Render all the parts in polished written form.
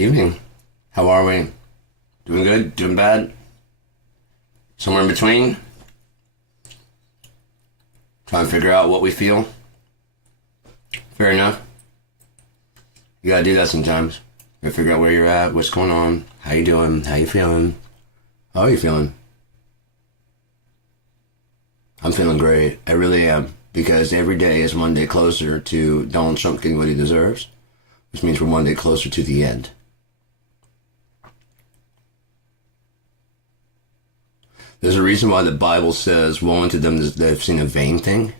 Evening. How are we? Doing good? Doing bad? Somewhere in between? Trying to figure out what we feel? Fair enough. You gotta do that sometimes. You gotta figure out where you're at, what's going on, how you doing, how you feeling. How are you feeling? I'm feeling great. I really am. Because every day is one day closer to Donald Trump getting what he deserves, which means we're one day closer to the end. There's a reason why the Bible says, woe unto them that have seen a vain thing.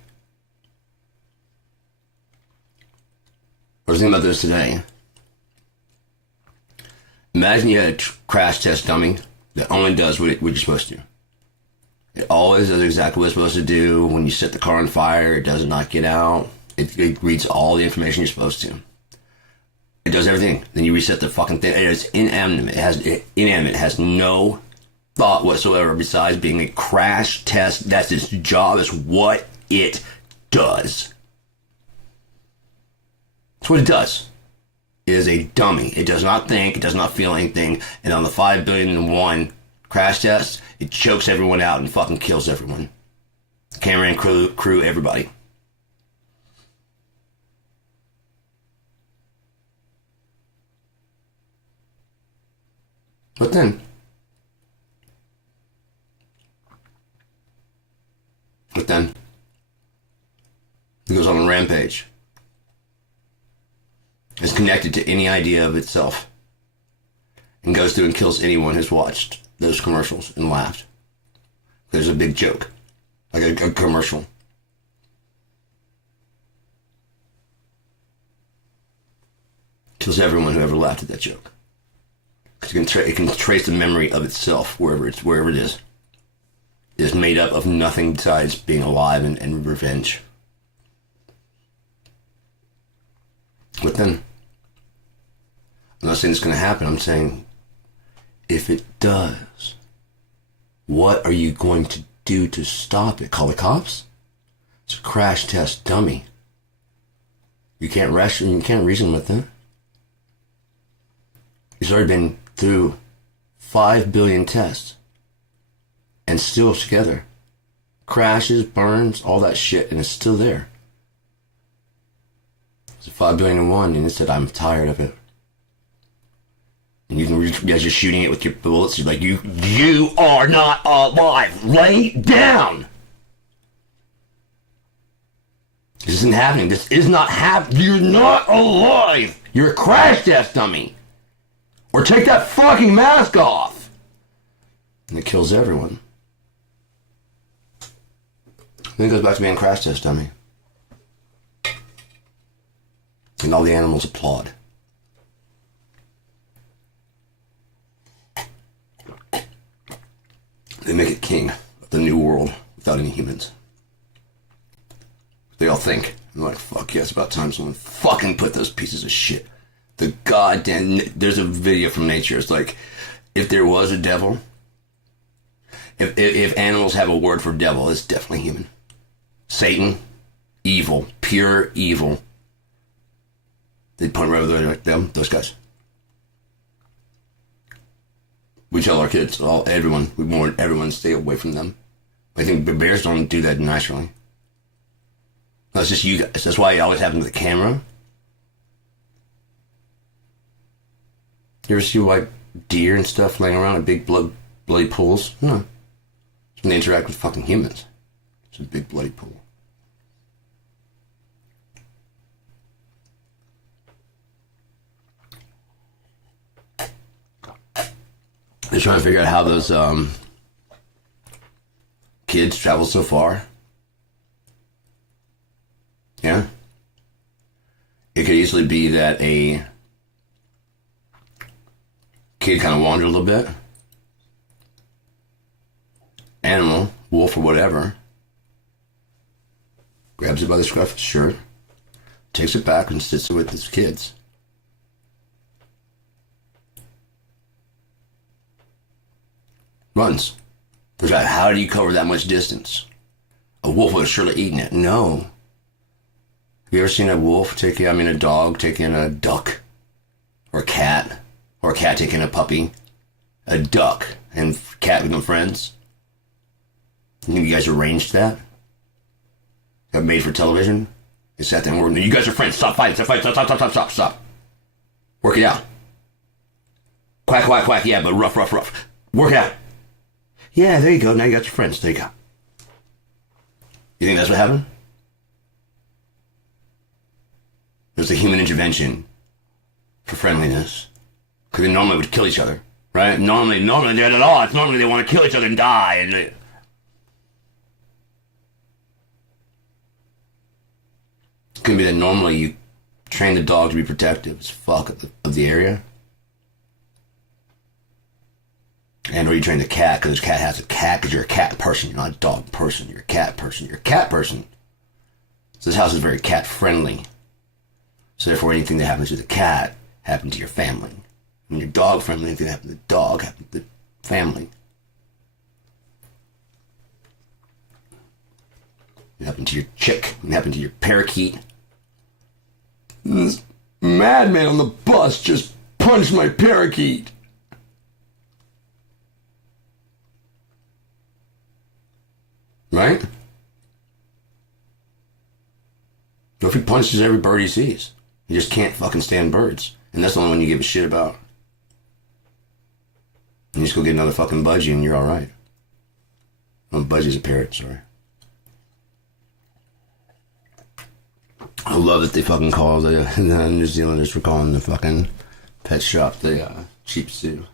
I was thinking about this today. Imagine you had a crash test dummy that only does what you're supposed to. It always does exactly what it's supposed to do. When you set the car on fire, it does not get out. It reads all the information you're supposed to. It does everything. Then you reset the fucking thing. It is inanimate. It has no thought whatsoever besides being a crash test. That's its job. It's what it does. That's what it does. It is a dummy. It does not think. It does not feel anything. And on the 5,000,000,001 crash test, it chokes everyone out and fucking kills everyone. Camera and crew, everybody. But then, it goes on a rampage. It's connected to any idea of itself. And goes through and kills anyone who's watched those commercials and laughed. There's a big joke. Like a commercial. Kills everyone who ever laughed at that joke. Because it can trace the memory of itself wherever it is. It is made up of nothing besides being alive and revenge. But then, I'm not saying it's going to happen. I'm saying, if it does, what are you going to do to stop it? Call the cops? It's a crash test dummy. You can't reason with it. It's already been through 5 billion tests. And still together. Crashes, burns, all that shit, and it's still there. It's a 5,000,000,001, and it said, I'm tired of it. And you can, as you're shooting it with your bullets, you're like, you are not alive. Lay down. This isn't happening. This is not happening. You're not alive. You're a crash test dummy. Or take that fucking mask off. And it kills everyone. Then it goes back to being a crash test dummy. And all the animals applaud. They make it king of the new world without any humans. They all think, I'm like, fuck yeah, it's about time someone fucking put those pieces of shit. The goddamn, there's a video from nature. It's like, if there was a devil, if animals have a word for devil, it's definitely human. Satan, evil, pure evil. They'd point right over there like them, those guys. We tell our kids, we warn everyone to stay away from them. I think the bears don't do that naturally. That's just you guys. That's why it always happens with the camera. You ever see like deer and stuff laying around in big bloody pools? No. It's when they interact with fucking humans. It's a big bloody pool. They're trying to figure out how those kids travel so far. Yeah. It could easily be that a kid kind of wandered a little bit. Animal, wolf or whatever, grabs it by the scruff of his shirt, takes it back and sits it with his kids. Runs. How do you cover that much distance? A wolf would have surely eaten it. No. Have you ever seen a wolf a dog take in a duck? Or a cat? or a cat taking a puppy, a duck, and cat become friends. You guys arranged that? Got made for television? They sat there and worked. You guys are friends. Stop fighting. Stop. Work it out. Quack, quack, quack. Yeah, but rough. Work it out. Yeah, there you go. Now you got your friends. There you go. You think that's what happened? There's a human intervention for friendliness. Because they normally would kill each other, right? Normally they're at odds. Normally they want to kill each other and die. And it could be that normally you train the dog to be protective as fuck of the area. And or you train the cat because the cat has a cat because you're a cat person. You're not a dog person. You're a cat person. You're a cat person. So this house is very cat friendly. So therefore anything that happens to the cat happens to your family. When you're dog friendly, anything that happens to the dog happens to the family. It happened to your chick. It happened to your parakeet. This madman on the bus just punched my parakeet. Right? What if he punches every bird he sees? He just can't fucking stand birds. And that's the only one you give a shit about. And you just go get another fucking budgie and you're alright. Well, budgie's a parrot, sorry. I love that they fucking call the New Zealanders for calling the fucking pet shop the cheap zoo.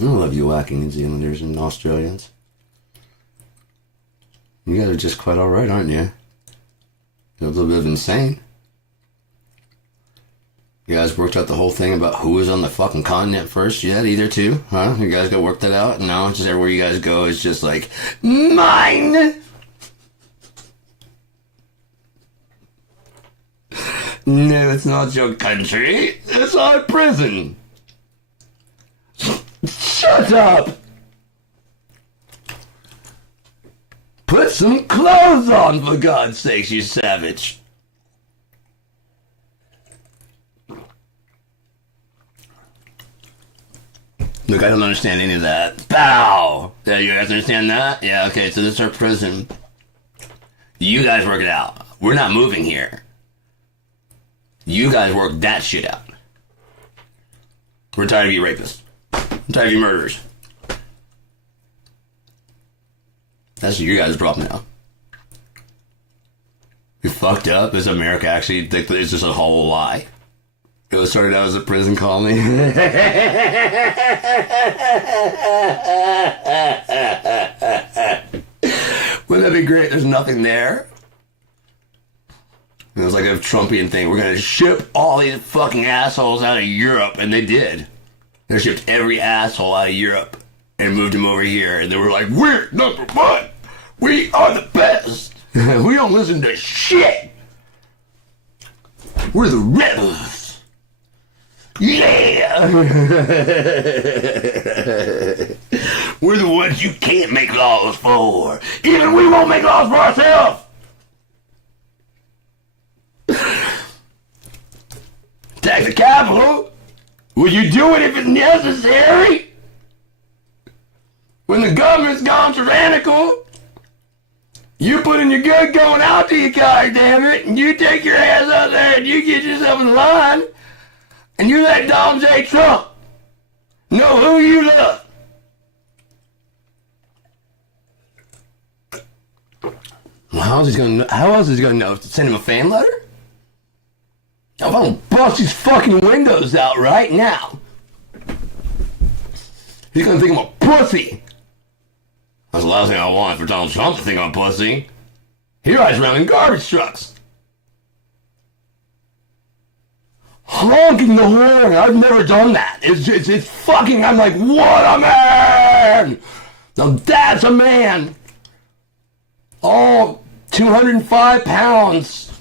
I love you whacking New Zealanders and Australians. You guys are just quite alright, aren't you? You're a little bit of insane. You guys worked out the whole thing about who was on the fucking continent first yet, either too? Huh? You guys got work that out? No, just everywhere you guys go is just like, mine! No, it's not your country. It's our prison. Shut up! Put some clothes on, for God's sakes, you savage. Look, I don't understand any of that. Bow! Yeah, you guys understand that? Yeah, okay, so this is our prison. You guys work it out. We're not moving here. You guys work that shit out. We're tired of you rapists. I'm tired of you murderers. That's your guys' problem now. You fucked up. Is America actually think that it's just a whole lie? It was started out as a prison colony. Wouldn't that be great? There's nothing there. It was like a Trumpian thing. We're going to ship all these fucking assholes out of Europe. And they did. They shipped every asshole out of Europe and moved them over here. And they were like, we're number one. We are the best. We don't listen to shit. We're the rebels. Yeah. We're the ones you can't make laws for. Even we won't make laws for ourselves. Attack the Capitol? Will you do it if it's necessary? When the government's gone tyrannical, you put in your good going out to you, goddammit, and you take your ass out there and you get yourself in line, and you let Donald J. Trump know who you love. Well, how else is he gonna know? Send him a fan letter? I'm gonna bust these fucking windows out right now. He's gonna think I'm a pussy. That's the last thing I want for Donald Trump to think I'm a pussy. He rides around in garbage trucks. Honking the horn. I've never done that. It's fucking, I'm like, what a man! Now that's a man. All 205 pounds.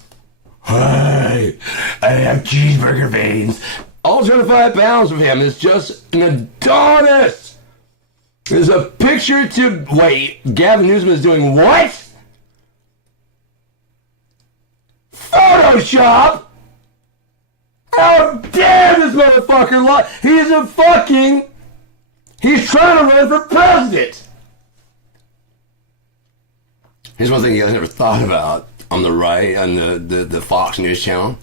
Hey, I have cheeseburger veins. All 205 pounds of him is just an Adonis. There's a picture to... Wait, Gavin Newsom is doing what? Photoshop? How dare this motherfucker lie? He's trying to run for president. Here's one thing you guys never thought about on the right, on the Fox News channel.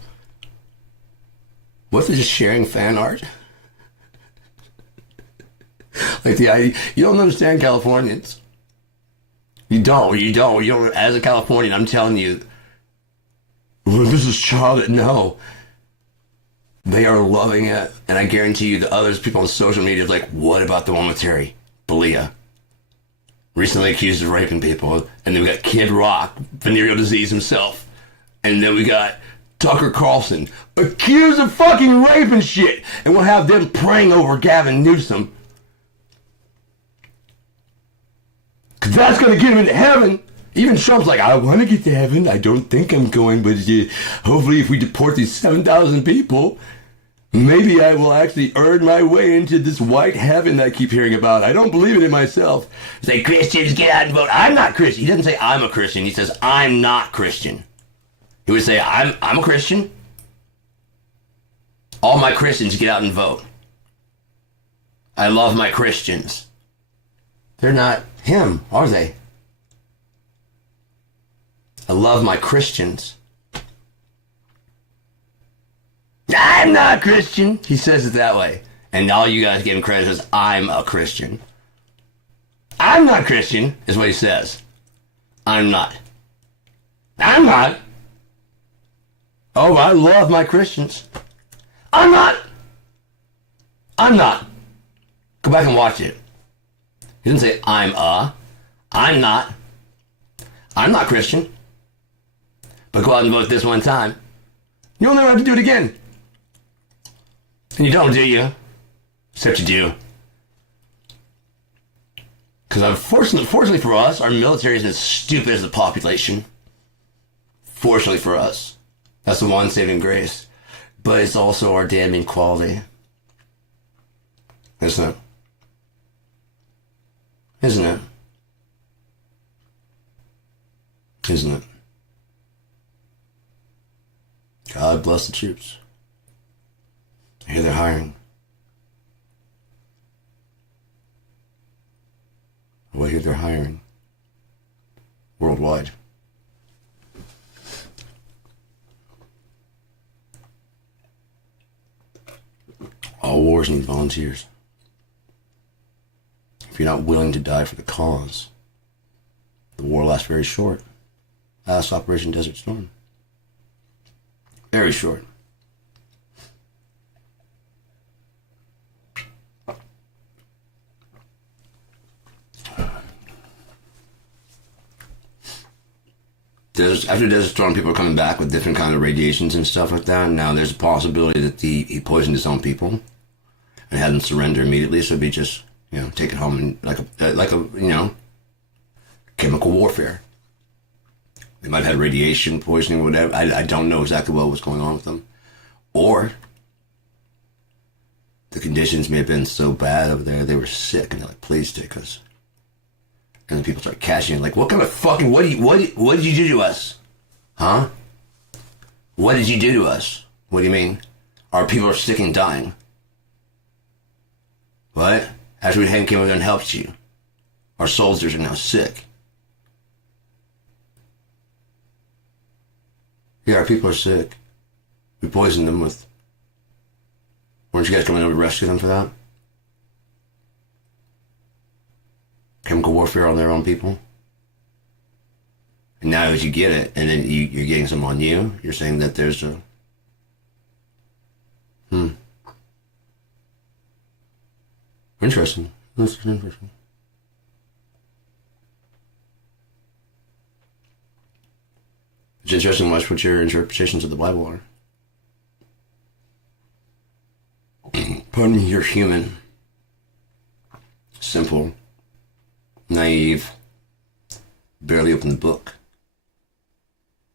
What if they're just sharing fan art? Like the idea, you don't understand Californians. You don't. As a Californian, I'm telling you, well, this is childish. No. They are loving it. And I guarantee you the others, people on social media, are like, what about the one with Terry Bollea? Recently accused of raping people. And then we got Kid Rock, venereal disease himself. And then we got Tucker Carlson, accused of fucking rape and shit. And we'll have them praying over Gavin Newsom. Because that's going to get him into heaven. Even Trump's like, I want to get to heaven. I don't think I'm going, but hopefully if we deport these 7,000 people, maybe I will actually earn my way into this white heaven that I keep hearing about. I don't believe it in myself. Say, Christians, get out and vote. I'm not Christian. He doesn't say I'm a Christian. He says, I'm not Christian. He would say, I'm a Christian. All my Christians, get out and vote. I love my Christians. They're not him, are they? I love my Christians. I'm not Christian. He says it that way. And all you guys give him credit as I'm a Christian. I'm not Christian, is what he says. I'm not. I'm not. Oh, I love my Christians. I'm not. I'm not. Go back and watch it. He didn't say I'm not. I'm not Christian. But go out and vote this one time. You'll never have to do it again. And you don't, do you? Except you do. Because unfortunately for us, our military isn't as stupid as the population. Fortunately for us. That's the one saving grace. But it's also our damning quality. Isn't it? Isn't it? Isn't it? God bless the troops. I hear they're hiring. I hear they're hiring. Worldwide. All wars need volunteers. If you're not willing to die for the cause, the war lasts very short. Ask Operation Desert Storm. Very short. After Desert Storm, people are coming back with different kind of radiations and stuff like that. Now there's a possibility that he poisoned his own people and had them surrender immediately. So it'd be just, take it home and like a chemical warfare. They might have had radiation poisoning or whatever. I don't know exactly what was going on with them. Or the conditions may have been so bad over there, they were sick, and they're like, please take us. And then people start cashing in, like, what kind of fucking, what did you do to us? Huh? What did you do to us? What do you mean? Our people are sick and dying. What? After we came over there and helped you. Our soldiers are now sick. Yeah, our people are sick. We poisoned them with... Weren't you guys coming over to rescue them for that? Chemical warfare on their own people? And now as you get it, and then you're getting some on you, you're saying that there's a... Interesting. That's interesting. It's interesting to watch what your interpretations of the Bible are. Pardon me, you're human. Simple. Naive. Barely open the book.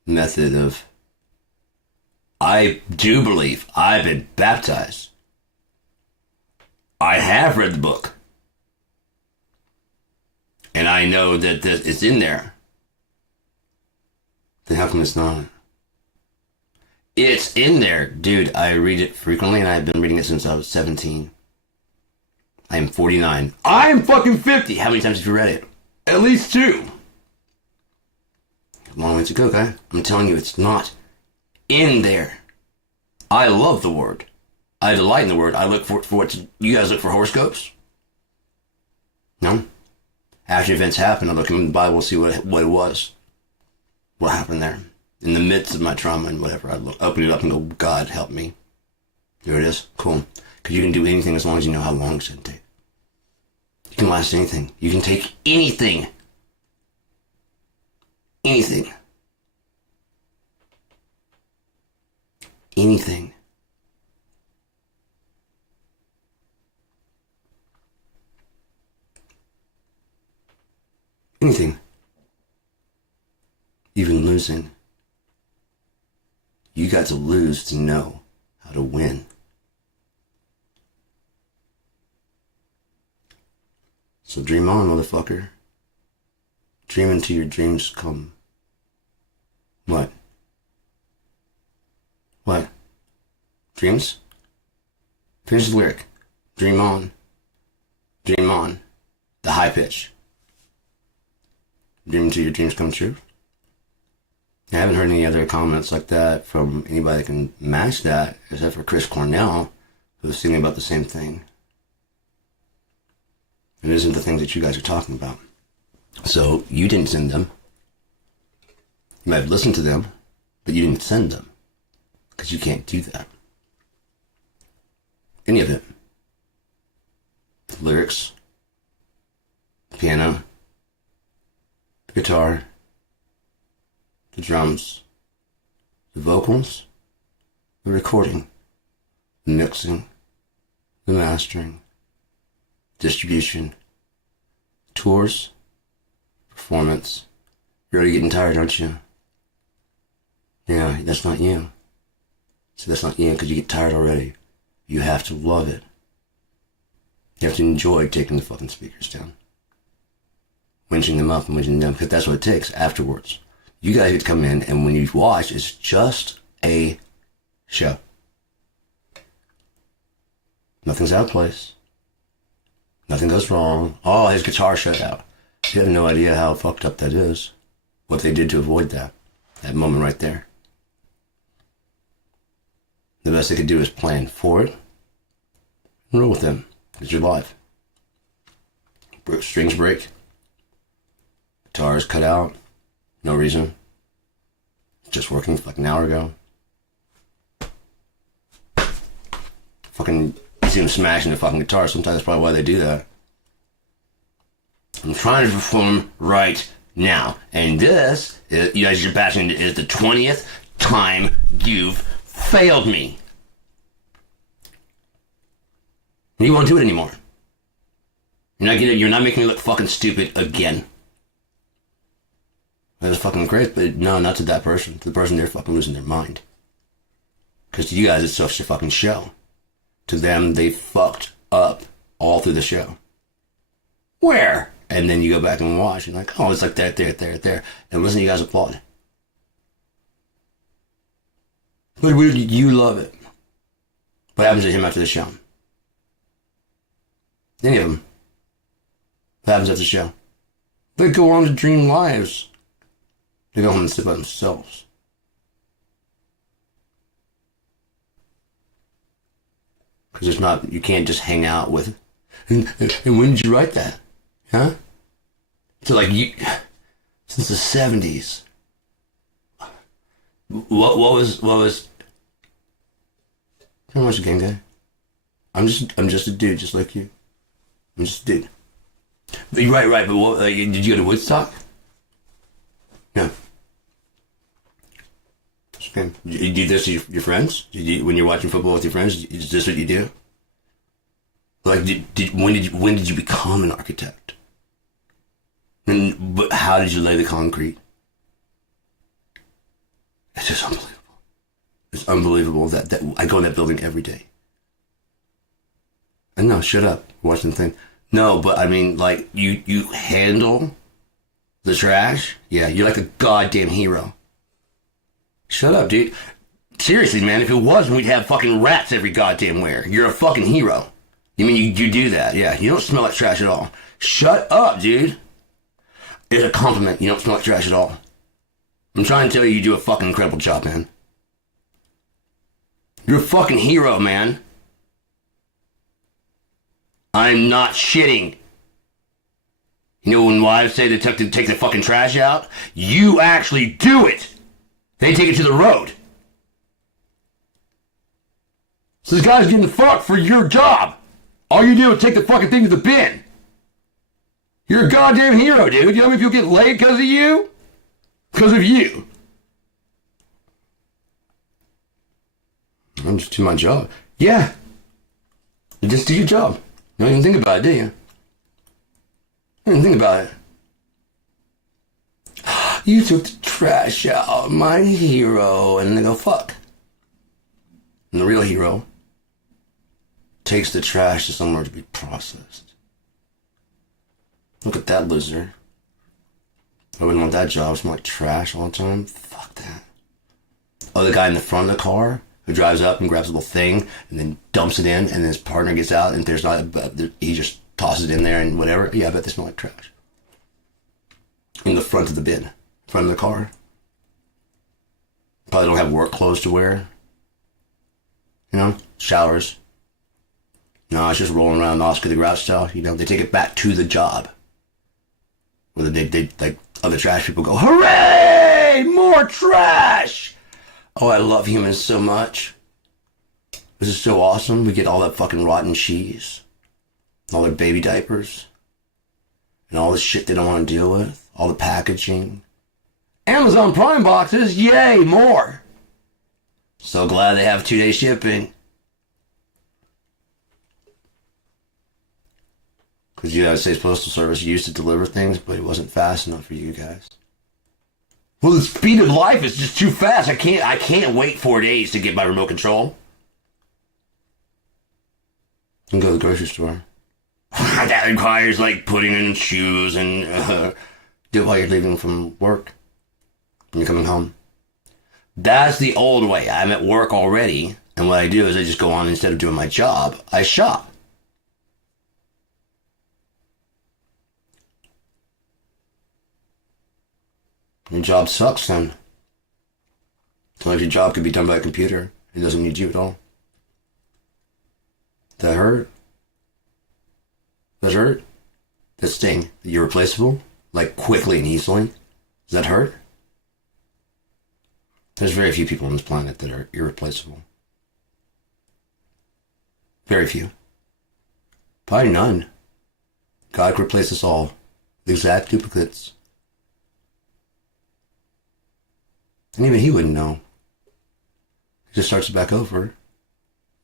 Method of... I do believe I've been baptized. I have read the book. And I know that it's in there. Then how come it's not? It's in there, dude. I read it frequently, and I've been reading it since I was 17. I am 49. I am fucking 50. How many times have you read it? At least 2. Long way to go, guy. I'm telling you, it's not in there. I love the word. I delight in the word. I look for what you guys look for horoscopes? No? After events happen, I look in the Bible, see what it was. What happened there. In the midst of my trauma and whatever, I open it up and go, God, help me. There it is. Cool. Because you can do anything as long as you know how long it's going to take. You can last anything. You can take anything. Anything. Anything. Anything. Even losing. You got to lose to know how to win. So dream on, motherfucker. Dream until your dreams come. What? What? Dreams? Here's the lyric. Dream on. Dream on. The high pitch. Dream until your dreams come true. I haven't heard any other comments like that from anybody that can match that, except for Chris Cornell, who was thinking about the same thing. It isn't the things that you guys are talking about. So you didn't send them. You might have listened to them, but you didn't send them. Because you can't do that. Any of it. The lyrics, the piano, the guitar, the drums, the vocals, the recording, the mixing, the mastering, distribution, tours, performance. You're already getting tired, aren't you? Yeah, that's not you. So that's not you because you get tired already. You have to love it. You have to enjoy taking the fucking speakers down. Winching them up and winching them down, because that's what it takes afterwards. You guys get to come in, and when you watch, it's just a show. Nothing's out of place. Nothing goes wrong. Oh, his guitar shut out. You have no idea how fucked up that is. What they did to avoid that. That moment right there. The best they could do is plan for it and roll with them. Because you're live. Strings break. Guitars cut out. No reason. Just working for like an hour ago. Fucking see them smashing the fucking guitar. Sometimes that's probably why they do that. I'm trying to perform right now. And this, you guys, your passion is the 20th time you've failed me. You won't do it anymore. You're not making me look fucking stupid again. That was fucking great, but no, not to that person. To the person, they're fucking losing their mind. Because to you guys, it's such a fucking show. To them, they fucked up all through the show. Where? And then you go back and watch, and like, oh, it's like that, there. And listen to you guys applaud. But you love it. What happens to him after the show? Any of them. What happens after the show? They go on to dream lives. They go home and sit by themselves. Because it's not, you can't just hang out with it. And when did you write that? Huh? So like you, since the 70s. What was, how much a game guy? I'm just a dude just like you. I'm just a dude. Right, but what, did you go to Woodstock? No. Okay. You do this to your friends? When you're watching football with your friends, is this what you do? Like, when did you become an architect? But how did you lay the concrete? It's just unbelievable. It's unbelievable that I go in that building every day. And no, shut up. Watching the thing. No, but I mean, like, you handle the trash? Yeah, you're like a goddamn hero. Shut up, dude. Seriously, man, if it wasn't, we'd have fucking rats every goddamn where. You're a fucking hero. You mean you do that? Yeah, you don't smell like trash at all. Shut up, dude. It's a compliment. You don't smell like trash at all. I'm trying to tell you, you do a fucking incredible job, man. You're a fucking hero, man. I'm not shitting. You know when wives say they take the fucking trash out? You actually do it. They take it to the road. So this guy's getting fucked for your job. All you do is take the fucking thing to the bin. You're a goddamn hero, dude. You know how many people get laid because of you? Because of you. I'm just doing my job. Yeah. You just do your job. You don't even think about it, do you? You don't even think about it. You took the trash out, my hero. And they go, fuck. And the real hero takes the trash to somewhere to be processed. Look at that loser. I wouldn't want that job. Smell like trash all the time. Fuck that. Oh, the guy in the front of the car who drives up and grabs a little thing and then dumps it in, and then his partner gets out and there's not, he just tosses it in there and whatever. Yeah, I bet they smell like trash. In the front of the bin, front of the car. Probably don't have work clothes to wear. You know, showers. No, it's just rolling around Oscar the Grouch style. You know, they take it back to the job. Where they like other trash people go, hooray! More trash! Oh, I love humans so much. This is so awesome. We get all that fucking rotten cheese. All their baby diapers. And all the shit they don't want to deal with. All the packaging. Amazon Prime boxes, yay, more! So glad they have 2-day shipping. Because the United States Postal Service used to deliver things, but it wasn't fast enough for you guys. Well, the speed of life is just too fast. I can't wait 4 days to get my remote control. And go to the grocery store. That requires like putting in shoes and do it while you're leaving from work. When you're coming home. That's the old way. I'm at work already, and what I do is I just go on, instead of doing my job, I shop. Your job sucks then. So if your job could be done by a computer, it doesn't need you at all. That hurt? That hurt? That sting? That you're replaceable? Like quickly and easily? Does that hurt? There's very few people on this planet that are irreplaceable. Very few. Probably none. God could replace us all. Exact duplicates. And even he wouldn't know. He just starts it back over.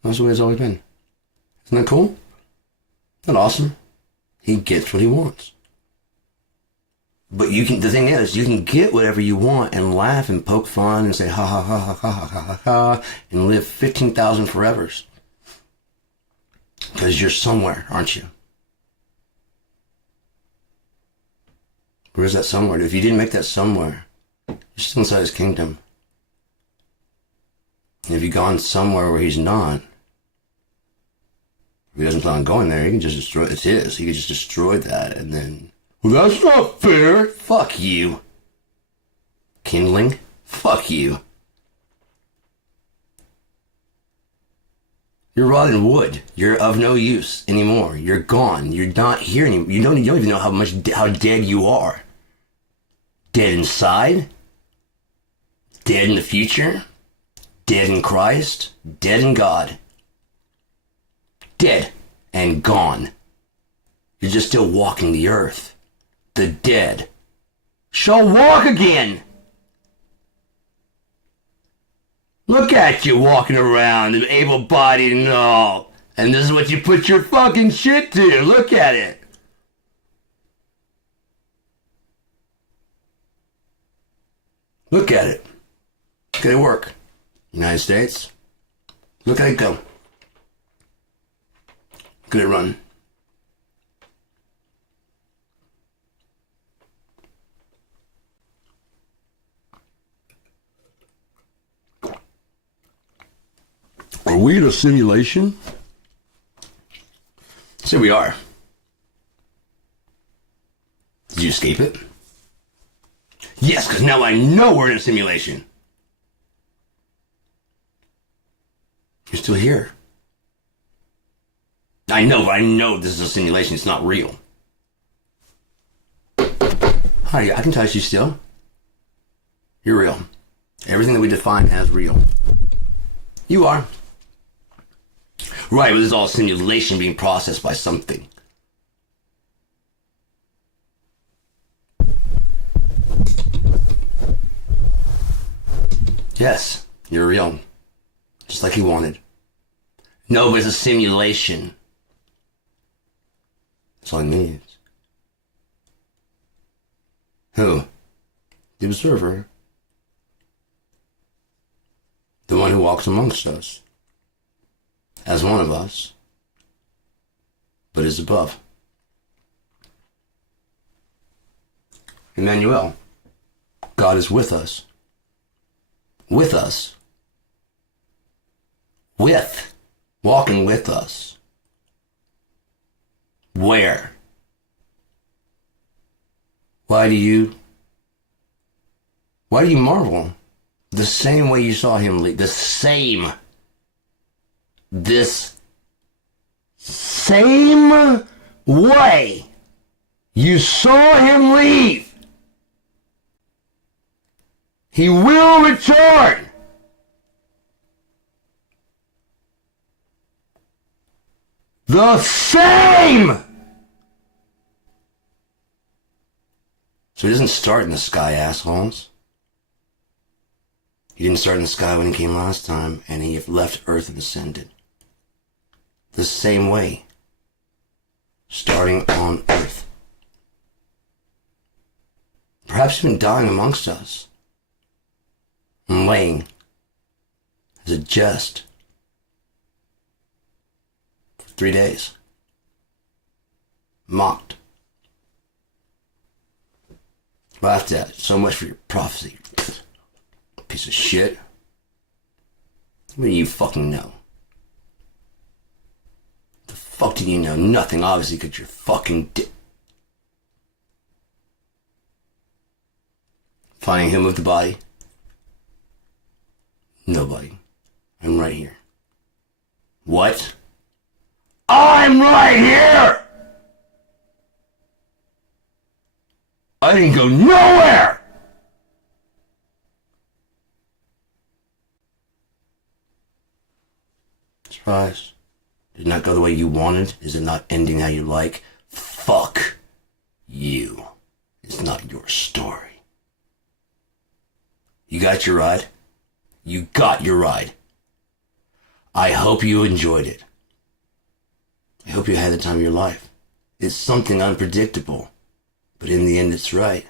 That's the way it's always been. Isn't that cool? Isn't that awesome? He gets what he wants. But the thing is, you can get whatever you want and laugh and poke fun and say ha ha ha ha ha ha ha ha and live 15,000 forevers. Because you're somewhere, aren't you? Where's that somewhere? If you didn't make that somewhere, you're still inside his kingdom. And if you've gone somewhere where he's not, if he doesn't plan on going there, he can just destroy it. It's his. He can just destroy that and then, well, that's not fair. Fuck you. Kindling? Fuck you. You're rotten wood. You're of no use anymore. You're gone. You're not here anymore. You don't even know how dead you are. Dead inside? Dead in the future? Dead in Christ? Dead in God? Dead and gone. You're just still walking the earth. The dead shall walk again. Look at you walking around and able-bodied and all. And this is what you put your fucking shit to. Look at it. Look at it. Look at it work. United States. Look at it go. Look at it run. Are we in a simulation? So we are. Did you escape it? Yes, because now I know we're in a simulation. You're still here. I know this is a simulation. It's not real. Hi, I can touch you still. You're real. Everything that we define as real. You are. Right, but this is all simulation being processed by something. Yes, you're real. Just like he wanted. No, but it's a simulation. That's all it means. Who? The observer. The one who walks amongst us. As one of us. But is above. Emmanuel. God is with us. With us. With. Walking with us. Where? Why do you marvel? The same way you saw him leave. This same way you saw him leave. He will return. The same. So he doesn't start in the sky, assholes. He didn't start in the sky when he came last time, and he left Earth and ascended. The same way. Starting on Earth. Perhaps even dying amongst us. And laying as a jest. For 3 days. Mocked. Laughed at. So much for your prophecy. Piece of shit. What do you fucking know? The fuck do you know? Nothing, obviously, because you're fucking Finding him with the body? Nobody. I'm right here. What? I'm right here! I didn't go nowhere! Surprise. Did not go the way you wanted? Is it not ending how you like? Fuck you. It's not your story. You got your ride? You got your ride. I hope you enjoyed it. I hope you had the time of your life. It's something unpredictable, but in the end it's right.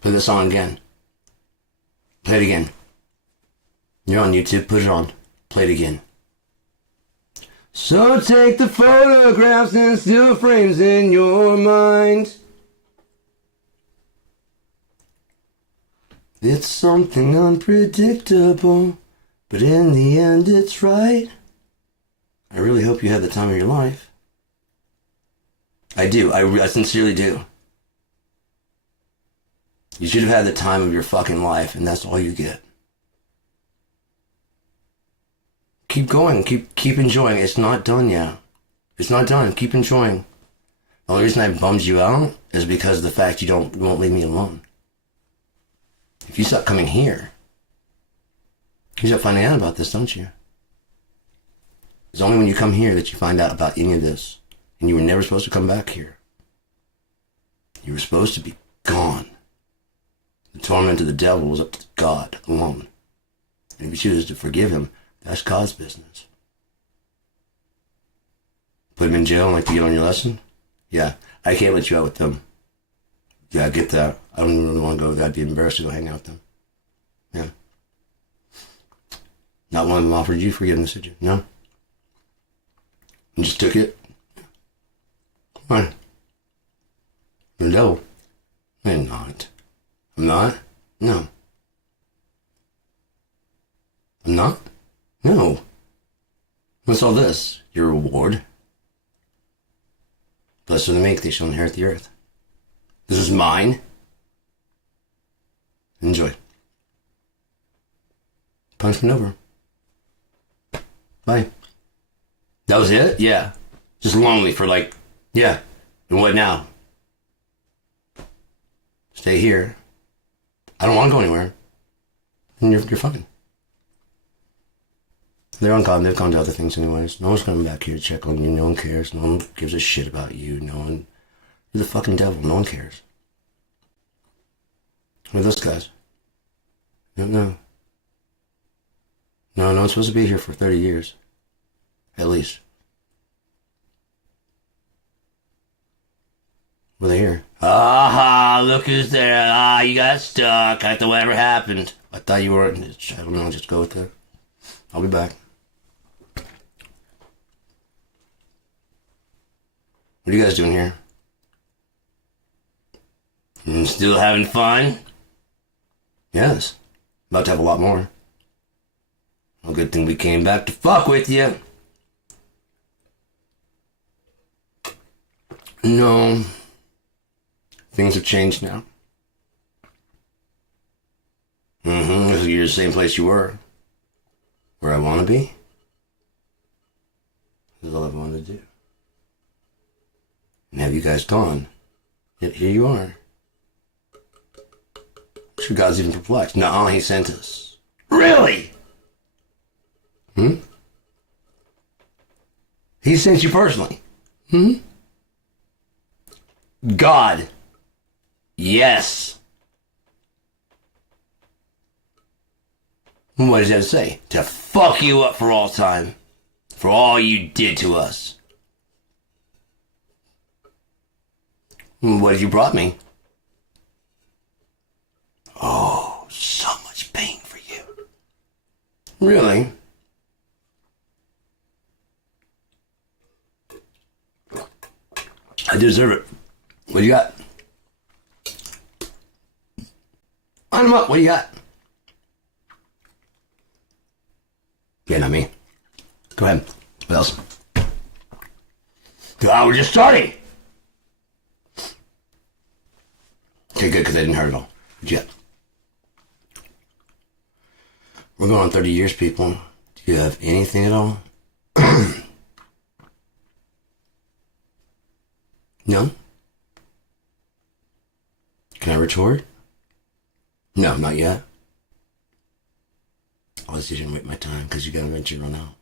Play the song again. Play it again. You're on YouTube, put it on. Play it again. So take the photographs and still frames in your mind. It's something unpredictable, but in the end it's right. I really hope you had the time of your life. I do. I sincerely do. You should have had the time of your fucking life, and that's all you get. Keep going. Keep enjoying. It's not done yet. It's not done. Keep enjoying. The only reason I bummed you out is because of the fact you won't leave me alone. If you stop coming here, you start finding out about this, don't you? It's only when you come here that you find out about any of this. And you were never supposed to come back here. You were supposed to be gone. The torment of the devil was up to God alone. And if you choose to forgive him, that's God's business. Put him in jail and like to get on your lesson? Yeah, I can't let you out with them. Yeah, I get that. I don't even really want to go there. I'd be embarrassed to go hang out with them. Yeah. Not one of them offered you forgiveness, did you? No? You just took it? Why? You're the devil. I'm not. I'm not? No. I'm not? No. What's all this? Your reward? Blessed are the meek, they shall inherit the earth. This is mine. Enjoy. Punishment over. Bye. That was it? Yeah. Just lonely for like, yeah. And what now? Stay here. I don't want to go anywhere. And you're fine. They're on God. They've gone to other things anyways. No one's coming back here to check on you. No one cares. No one gives a shit about you. No one. You're the fucking devil. No one cares. Who are those guys? No. No, one's supposed to be here for 30 years. At least. Were they here? Aha, look who's there. Ah, you got stuck. I thought whatever happened. I thought you weren't. I don't know, just go with it. I'll be back. What are you guys doing here? Still having fun? Yes. About to have a lot more. Well, good thing we came back to fuck with you. No. Things have changed now. You're the same place you were. Where I want to be. This is all I've wanted to do. And have you guys gone? Yet here you are. I'm sure God's even perplexed. No, he sent us. Really? He sent you personally? God. Yes. What does that say? To fuck you up for all time. For all you did to us. What have you brought me? Oh, so much pain for you. Really? I deserve it. What do you got? Line them up. What do you got? Yeah, not me. Go ahead. What else? We're just starting. Okay, good, because I didn't hurt at all. What you got? We're going on 30 years, people. Do you have anything at all? No? Can I retort? No, not yet. I was just gonna wait my time because you're gonna eventually run out.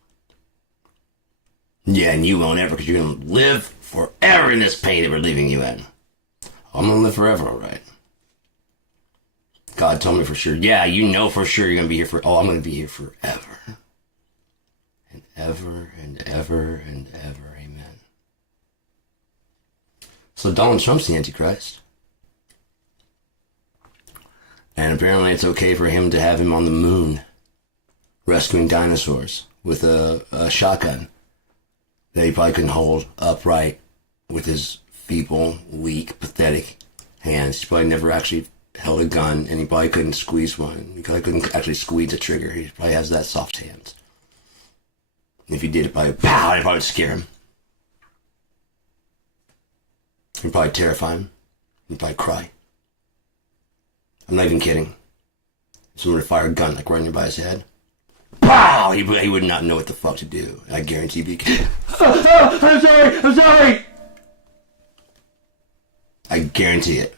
Yeah, and you won't ever because you're gonna live forever in this pain that we're leaving you in. I'm gonna live forever, alright. God told me for sure. Yeah, you know for sure you're gonna be here for. Oh, I'm gonna be here forever. And ever and ever and ever. Amen. So Donald Trump's the Antichrist. And apparently it's okay for him to have him on the moon rescuing dinosaurs with a shotgun that he probably couldn't hold upright with his feeble, weak, pathetic hands. He probably never actually held a gun, and he probably couldn't squeeze one. He probably couldn't actually squeeze a trigger. He probably has that soft hands. And if he did, it probably, pow, it probably would scare him. He'd probably terrify him. He'd probably cry. I'm not even kidding. If someone would fire a gun like right nearby his head, pow! He would not know what the fuck to do. I guarantee he'd be, I'm sorry! I guarantee it.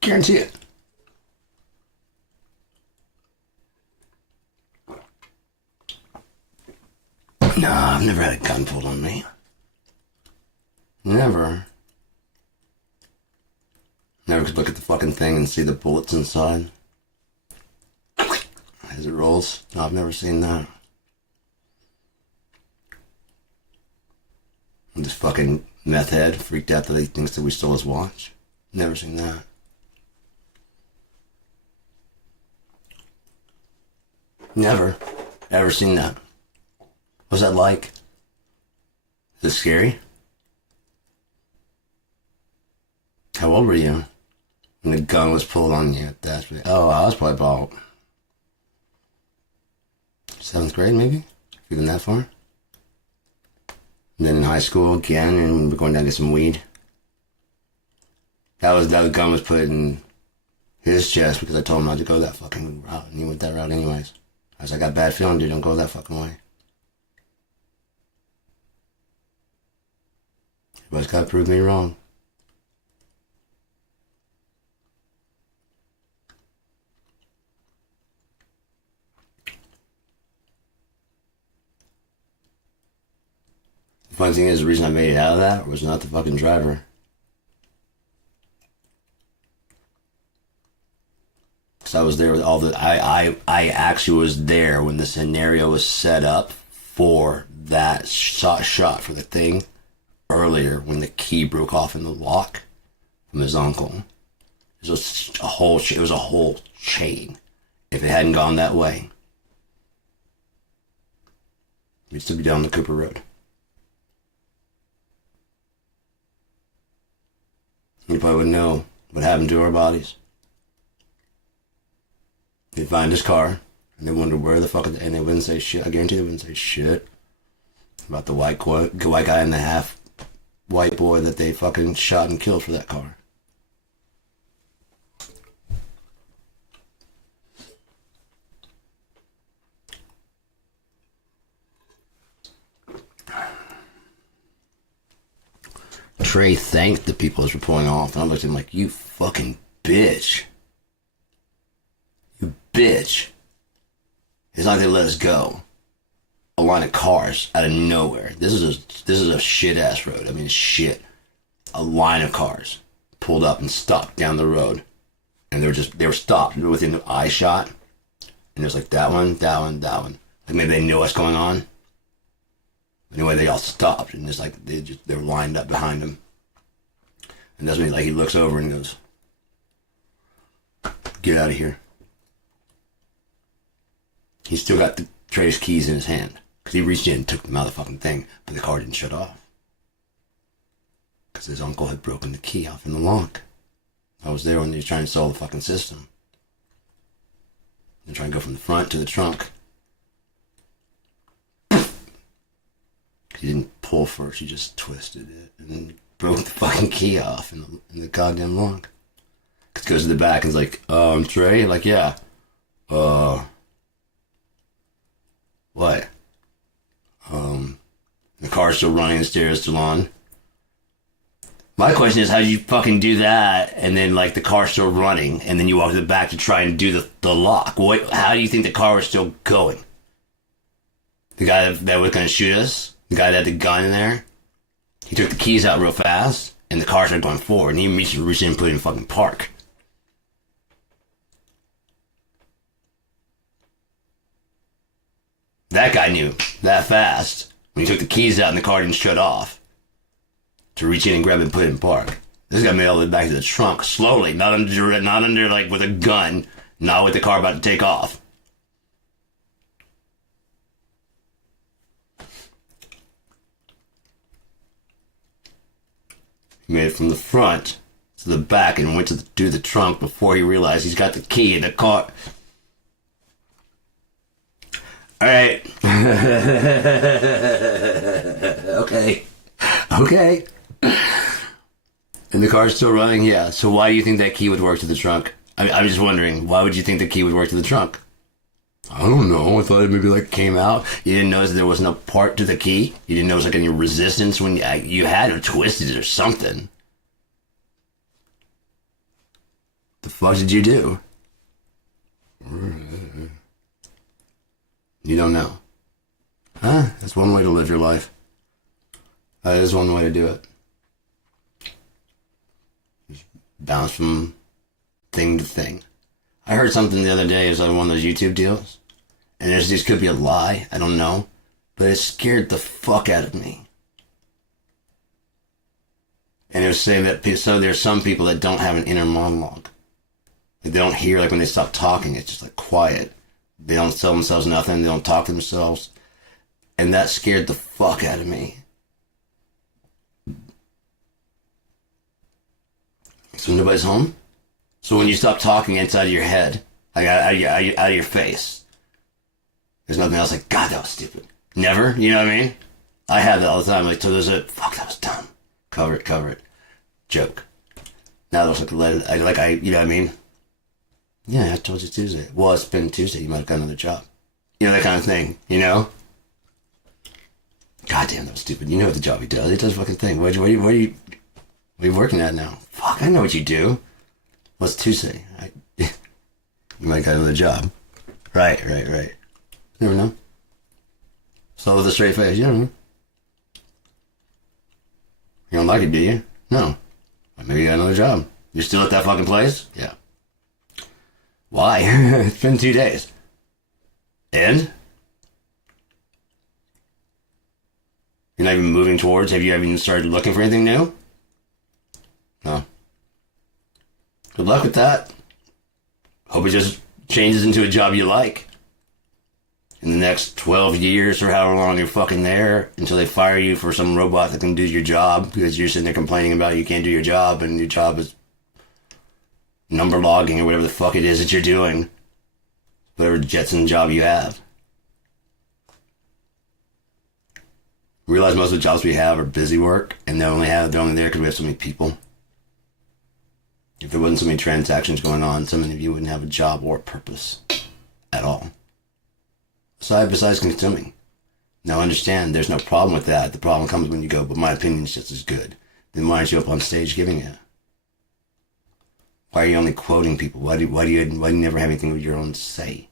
Guarantee it. No, I've never had a gun pulled on me. Never. Never could look at the fucking thing and see the bullets inside. As it rolls. No, I've never seen that. I'm this fucking meth head freaked out that he thinks that we stole his watch. Never seen that. Never. Ever seen that. What's that like? Is it scary? How old were you when the gun was pulled on you? That's what, oh, I was probably about 7th grade, maybe? Even that far? And then in high school again, and we're going down to get some weed. That gun was put in his chest because I told him not to go that fucking route, and he went that route anyways. I was like, I got a bad feeling, dude, don't go that fucking way. Everybody's gotta prove me wrong. The funny thing is, the reason I made it out of that was not the fucking driver. Because I was there with all the... I actually was there when the scenario was set up for that shot for the thing earlier when the key broke off in the lock from his uncle. It was a whole chain. If it hadn't gone that way, we'd still be down the Cooper Road. You probably would know what happened to our bodies. They'd find his car, and they wonder where the fuck, and they wouldn't say shit. I guarantee they wouldn't say shit about the white guy and the half white boy that they fucking shot and killed for that car. Trey thanked the people as we're pulling off, and I looked at him like, you fucking bitch. You bitch. It's not like they let us go. A line of cars out of nowhere. This is a shit ass road. I mean, shit. A line of cars pulled up and stopped down the road, and they were stopped within the eye shot. And there's like that one. Like maybe they knew what's going on. Anyway, they all stopped, and it's like they were lined up behind him. And that's when he looks over and goes, "Get out of here." He's still got the Trey's keys in his hand. Because he reached in and took the motherfucking thing, but the car didn't shut off. Because his uncle had broken the key off in the lock. I was there when he was trying to solve the fucking system. They're trying to go from the front to the trunk. He didn't pull first, he just twisted it. And then broke the fucking key off in the goddamn lock. Because it goes to the back and it's like, Trey? Like, yeah. What? The car's still running, the stereo's still on. My question is, how did you fucking do that, and then, the car's still running, and then you walk to the back to try and do the lock? How do you think the car was still going? The guy that was going to shoot us? The guy that had the gun in there? He took the keys out real fast, and the car started going forward, and he reached in and put it in fucking park. That guy knew that fast when he took the keys out and the car didn't shut off to reach in and grab it and put it in park. This guy made all the way back to the trunk slowly, not under with a gun, not with the car about to take off. He made it from the front to the back and went to do the trunk before he realized he's got the key in the car. Alright. Okay. And the car's still running? Yeah. So why do you think that key would work to the trunk? I'm just wondering, why would you think the key would work to the trunk? I don't know. I thought it maybe came out. You didn't notice there was no part to the key? You didn't notice any resistance when you had to twisted it or something? The fuck did you do? You don't know. Huh? That's one way to live your life. That is one way to do it. Just bounce from thing to thing. I heard something the other day. It was one of those YouTube deals. And this could be a lie. I don't know. But it scared the fuck out of me. And it was saying that there's some people that don't have an inner monologue. They don't hear when they stop talking. It's just quiet. They don't tell themselves nothing. They don't talk to themselves. And that scared the fuck out of me. So nobody's home? So when you stop talking inside of your head, like out of your face, there's nothing else like, God, that was stupid. Never? You know what I mean? I have that all the time. Like, so there's a, fuck, that was dumb. Cover it. Joke. Now there's you know what I mean? Yeah, I told you Tuesday. Well, it's been Tuesday. You might have got another job. You know, that kind of thing, you know? God damn, that was stupid. You know what the job he does. He does a fucking thing. What are you working at now? Fuck, I know what you do. Well, it's Tuesday. You might have got another job. Right. Never know. So with a straight face, you don't know. You don't like it, do you? No. Well, maybe you got another job. You're still at that fucking place? Yeah. Why? It's been 2 days. And? You're not even moving towards? Have you even started looking for anything new? No. Good luck with that. Hope it just changes into a job you like. In the next 12 years or however long you're fucking there, until they fire you for some robot that can do your job because you're sitting there complaining about you can't do your job and your job is number logging or whatever the fuck it is that you're doing. Whatever Jetson job you have. Realize most of the jobs we have are busy work, and they're only there because we have so many people. If there wasn't so many transactions going on, so many of you wouldn't have a job or a purpose at all. Besides consuming. Now understand, there's no problem with that. The problem comes when you go, but my opinion's just as good. Then why aren't you up on stage giving it? Why are you only quoting people? Why do you never have anything with your own say?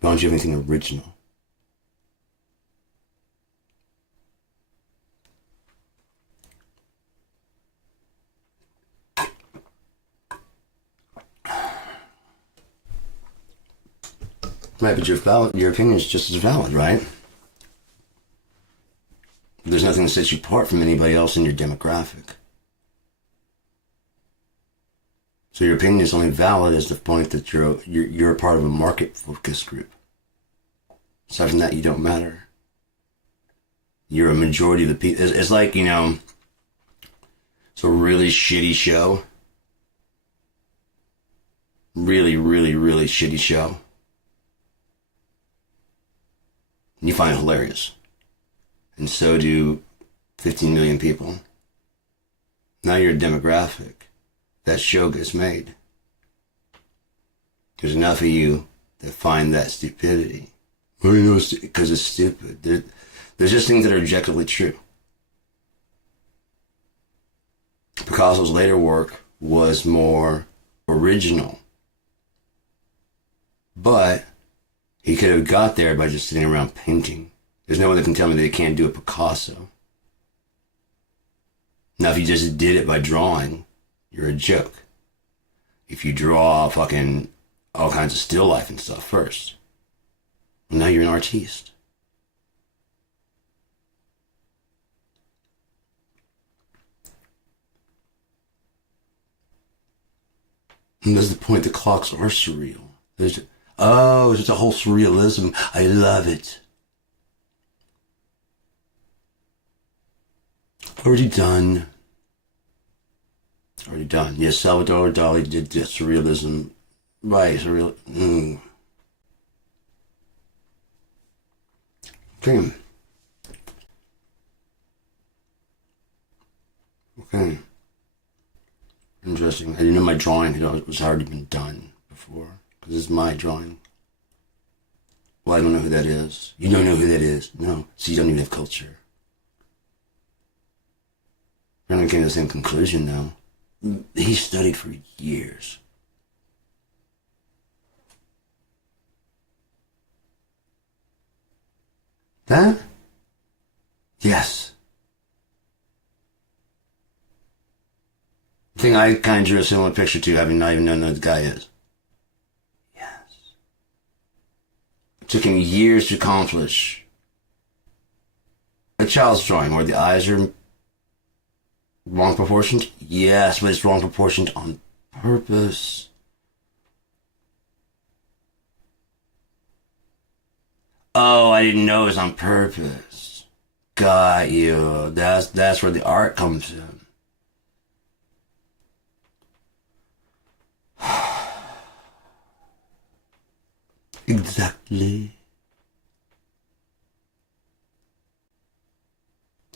Why don't you have anything original? Right, but your opinion is just as valid, right? There's nothing that sets you apart from anybody else in your demographic. So your opinion is only valid as the point that you're a part of a market focus group. Aside from that, you don't matter. You're a majority of the people. It's like, you know, it's a really shitty show. Really, really, really shitty show. You find it hilarious. And so do 15 million people. Now you're a demographic. That show gets made. There's enough of you that find that stupidity. Well, you know, because it's stupid. There's just things that are objectively true. Picasso's later work was more original. But he could have got there by just sitting around painting. There's no one that can tell me that he can't do a Picasso. Now, if you just did it by drawing, you're a joke. If you draw fucking all kinds of still life and stuff first, well, now you're an artiste. And that's the point. The clocks are surreal. It's just a whole surrealism. I love it. Already done. Yes, Salvador Dali did surrealism. Right, surreal. Okay. Interesting. I didn't know my drawing was already been done before. Because it's my drawing. Well, I don't know who that is. You don't know who that is? No. So you don't even have culture. Brandon came to the same conclusion, though. He studied for years. That? Yes. I think I kind of drew a similar picture to, having not even known who the guy is. Yes. It took him years to accomplish a child's drawing where the eyes are wrong proportioned. Yes, but it's wrong proportioned on purpose. Oh, I didn't know it was on purpose. Got you. That's where the art comes in. Exactly.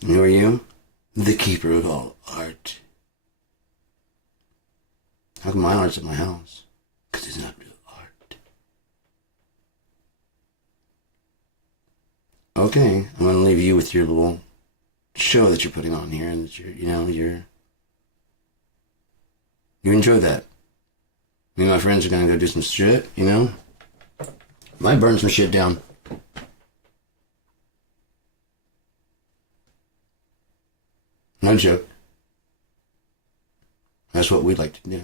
Who are you? The keeper of all art. How come my art's at my house? Because it's not real art. Okay, I'm gonna leave you with your little show that you're putting on here, and that you enjoy that. Me and my friends are gonna go do some shit, Might burn some shit down. No joke. That's what we'd like to do.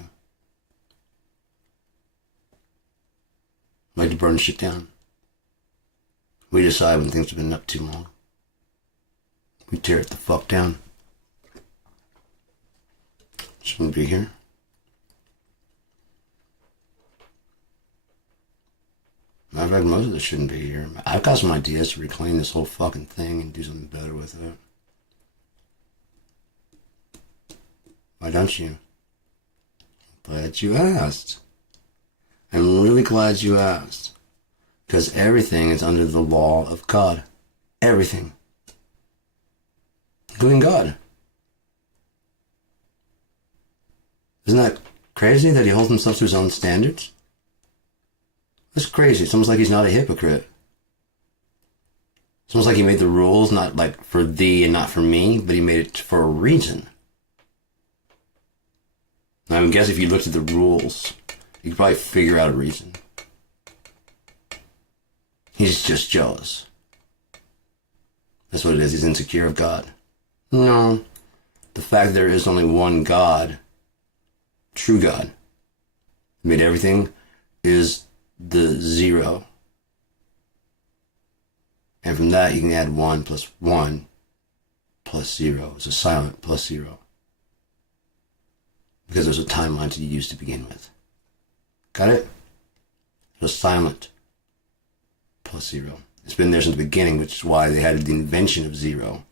Like to burn shit down. We decide when things have been up too long. We tear it the fuck down. Shouldn't be here. Matter of fact, most of this shouldn't be here. I've got some ideas to reclaim this whole fucking thing and do something better with it. Why don't you? Glad you asked. I'm really glad you asked. Because everything is under the law of God. Everything. Including God. Isn't that crazy that he holds himself to his own standards? That's crazy. It's almost like he's not a hypocrite. It's almost like he made the rules not like for thee and not for me, but he made it for a reason. I would guess if you looked at the rules, you could probably figure out a reason. He's just jealous. That's what it is. He's insecure of God. No. The fact there is only one God, true God, made everything, is the zero. And from that you can add 1 plus 1 plus 0. It's a silent plus 0. Because there's a timeline to use to begin with. Got it? There's silent plus 0. It's been there since the beginning, which is why they had the invention of 0.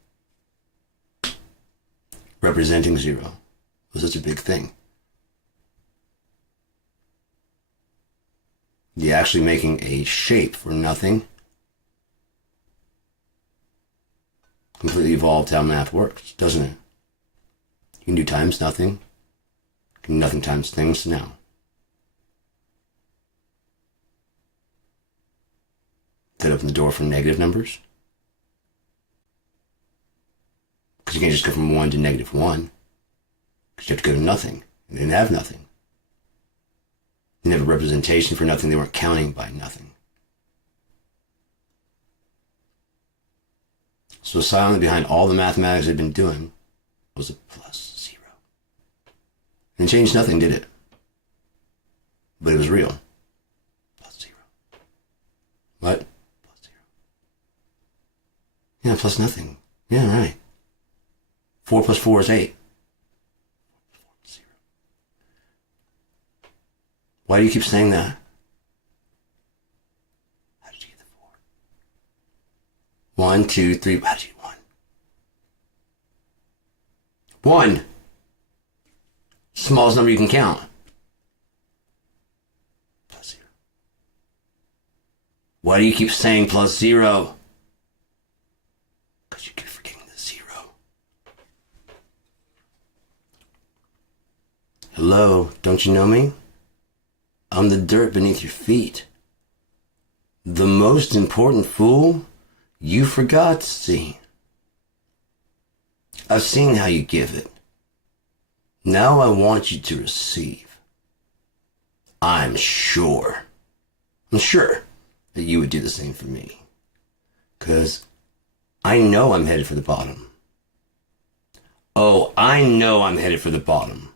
Representing 0 was such a big thing. You're actually making a shape for nothing. Completely evolved how math works, doesn't it? You can do times nothing. Nothing times things now. That open the door for negative numbers. Because you can't just go from 1 to -1. Because you have to go to nothing. And they didn't have nothing. They didn't have a representation for nothing. They weren't counting by nothing. So silently behind all the mathematics they've been doing was a plus 0. And it changed nothing, did it? But it was real. Plus 0. What? Plus 0. Yeah, plus nothing. Yeah, right. 4 plus 4 is 8. 4 is 0. Why do you keep saying that? How did you get the 4? 1, 2, 3. How did you get 1? 1! Smallest number you can count. Plus 0. Why do you keep saying plus 0? Because you keep forgetting the 0. Hello, don't you know me? I'm the dirt beneath your feet. The most important fool you forgot to see. I've seen how you give it. Now I want you to receive. I'm sure that you would do the same for me. 'Cause I know I'm headed for the bottom. Oh, I know I'm headed for the bottom.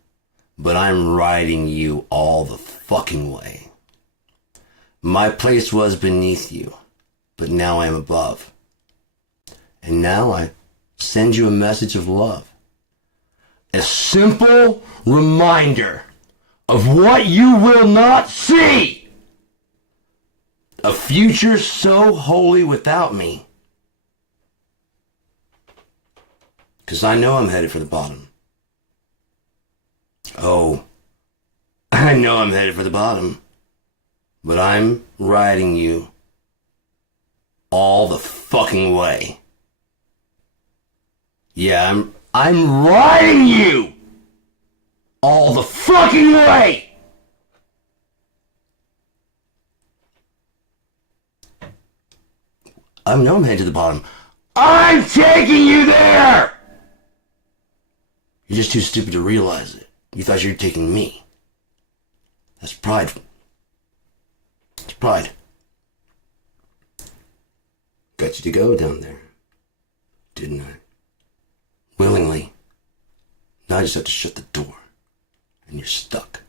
But I'm riding you all the fucking way. My place was beneath you, but now I am above. And now I send you a message of love. A simple reminder of what you will not see. A future so holy without me. Because I know I'm headed for the bottom. Oh, I know I'm headed for the bottom. But I'm riding you all the fucking way. Yeah, I'm riding you all the fucking way. I know I'm headed to the bottom. I'm taking you there! You're just too stupid to realize it. You thought you were taking me. That's pride. It's pride. Got you to go down there, didn't I? Willingly. Now I just have to shut the door, and you're stuck.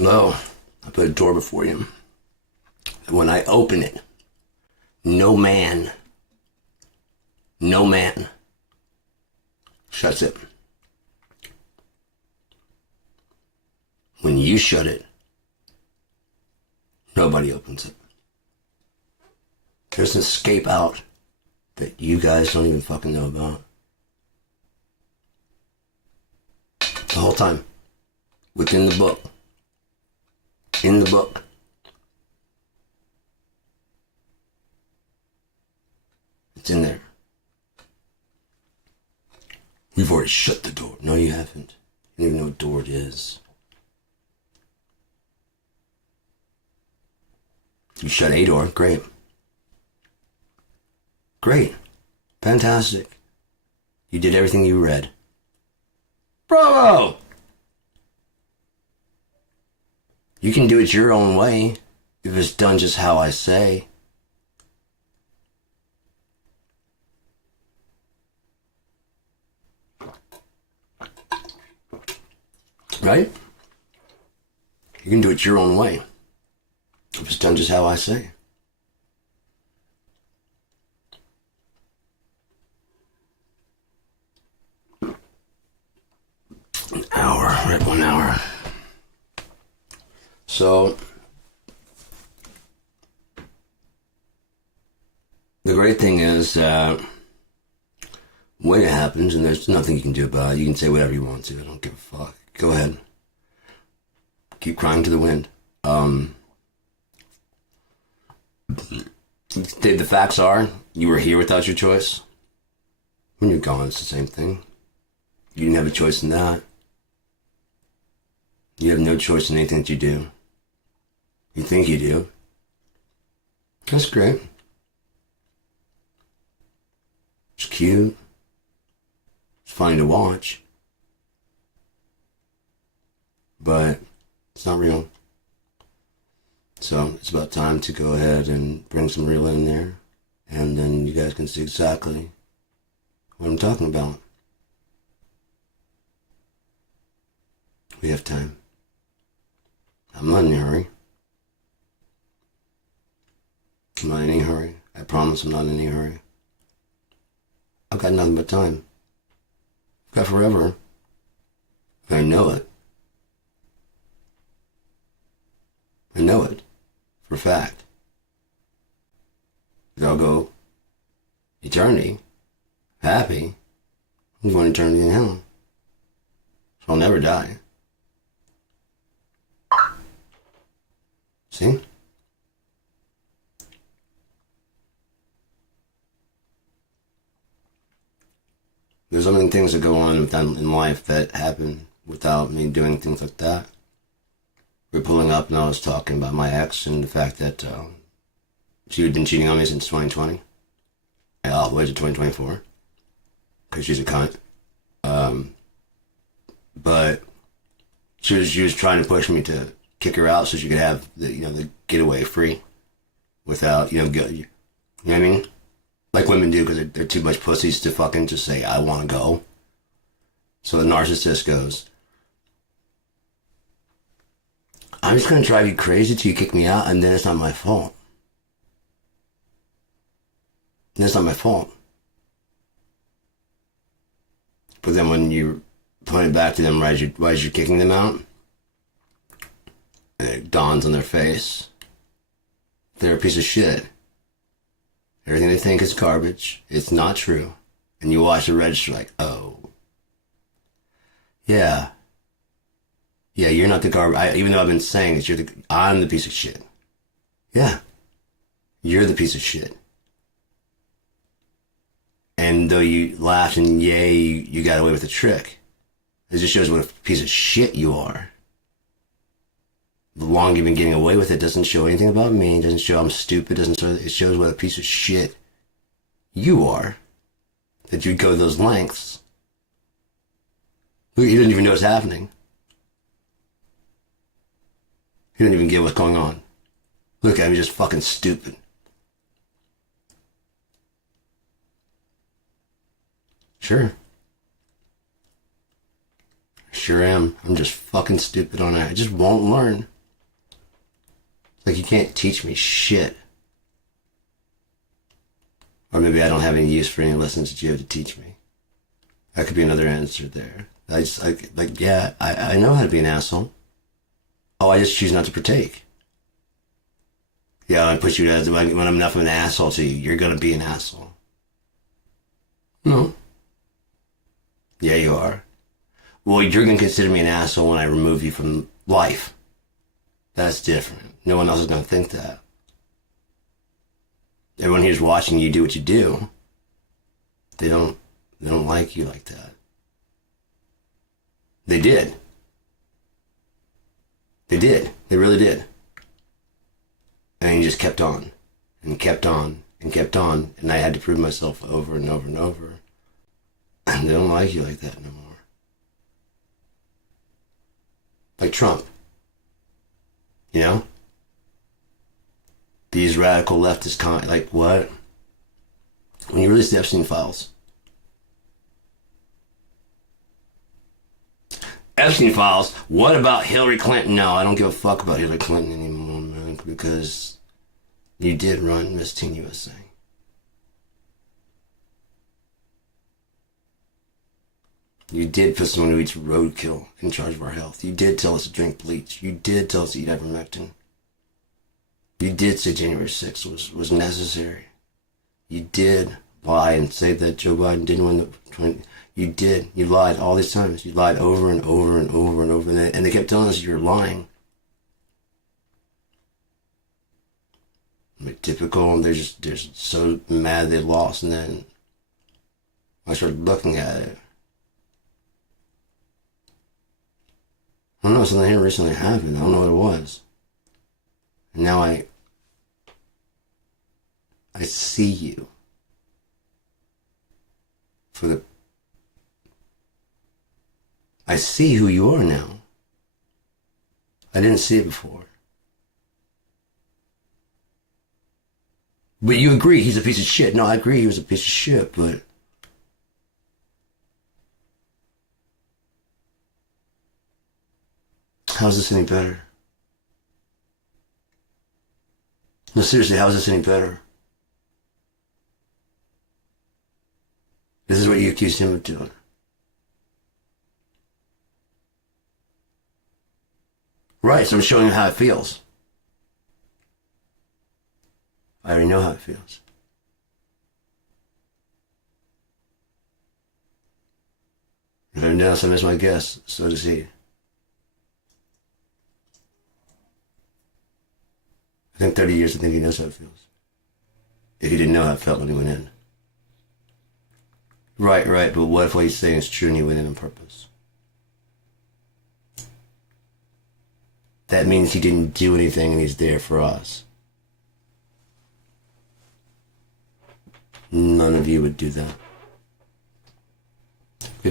No, I put a door before you. And when I open it, no man shuts it. When you shut it, nobody opens it. There's an escape out that you guys don't even fucking know about. The whole time. Within the book. In the book. It's in there. We've already shut the door. No, you haven't. You don't even know what door it is. You shut a door. Great. Great. Fantastic. You did everything you read. Bravo! You can do it your own way if it's done just how I say. Right? You can do it your own way if it's done just how I say. An hour. We're at 1 hour. So, the great thing is that when it happens, and there's nothing you can do about it, you can say whatever you want to. I don't give a fuck. Go ahead. Keep crying to the wind. The facts are, you were here without your choice. When you're gone, it's the same thing. You didn't have a choice in that. You have no choice in anything that you do. You think you do. That's great. It's cute. It's funny to watch. But it's not real. So it's about time to go ahead and bring some real in there. And then you guys can see exactly what I'm talking about. We have time. I'm not in a hurry. I'm not in any hurry. I promise I'm not in any hurry. I've got nothing but time. I've got forever. I know it. I know it. For a fact. I'll go eternity. Happy. I'm going to eternity in hell. So I'll never die. See? There's so many things that go on in life that happen without me doing things like that. We're pulling up and I was talking about my ex and the fact that she had been cheating on me since 2020. And all the way to 2024. Because she's a cunt. But she was trying to push me to kick her out so she could have the getaway free without, you know what I mean? Like women do because they're too much pussies to fucking just say, I want to go. So the narcissist goes, I'm just going to drive you crazy till you kick me out and then it's not my fault. And it's not my fault. But then when you point it back to them right as you're kicking them out. And it dawns on their face. They're a piece of shit. Everything they think is garbage. It's not true. And you watch the register like, oh. Yeah. Yeah, you're not the garbage. Even though I've been saying this, I'm the piece of shit. Yeah. You're the piece of shit. And though you laughed and yay, you got away with the trick. It just shows what a piece of shit you are. The longer you've been getting away with it doesn't show anything about me. It doesn't show I'm stupid. It shows what a piece of shit you are. That you'd go those lengths. You didn't even know what's happening. You didn't even get what's going on. Look at me, just fucking stupid. Sure. Sure am. I'm just fucking stupid on it. I just won't learn. Like, you can't teach me shit. Or maybe I don't have any use for any lessons that you have to teach me. That could be another answer there. I know how to be an asshole. Oh, I just choose not to partake. Yeah, I put you as, when I'm enough of an asshole to you, you're gonna be an asshole. No. Yeah, you are. Well, you're gonna consider me an asshole when I remove you from life. That's different. No one else is gonna think that. Everyone here's watching you do what you do. They don't like you like that. They did. They did. They really did. And you just kept on. And kept on. And kept on. And I had to prove myself over and over and over. And they don't like you like that no more. Like Trump. You know? These radical leftist like what? When you release the Epstein files. Epstein files, what about Hillary Clinton? No, I don't give a fuck about Hillary Clinton anymore, man, because you did run Miss Teen USA. You did put someone who eats roadkill in charge of our health. You did tell us to drink bleach. You did tell us to eat ivermectin. You did say January 6th was necessary. You did lie and say that Joe Biden didn't win the 20. You did. You lied all these times. You lied over and over and over and over. And they kept telling us you were lying. Like, typical. They're just so mad they lost. And then I started looking at it. I don't know, something here recently happened. I don't know what it was. And now I see you I see who you are now. I didn't see it before. But you agree he's a piece of shit. No, I agree he was a piece of shit, but how's this any better? No, seriously, how is this any better? This is what you accused him of doing. Right, so I'm showing you how it feels. I already know how it feels. If anyone else, I miss my guess, so does he. I think 30 years, I think he knows how it feels. If he didn't know how it felt when he went in. Right, but what if what he's saying is true and he went in on purpose? That means he didn't do anything and he's there for us. None of you would do that.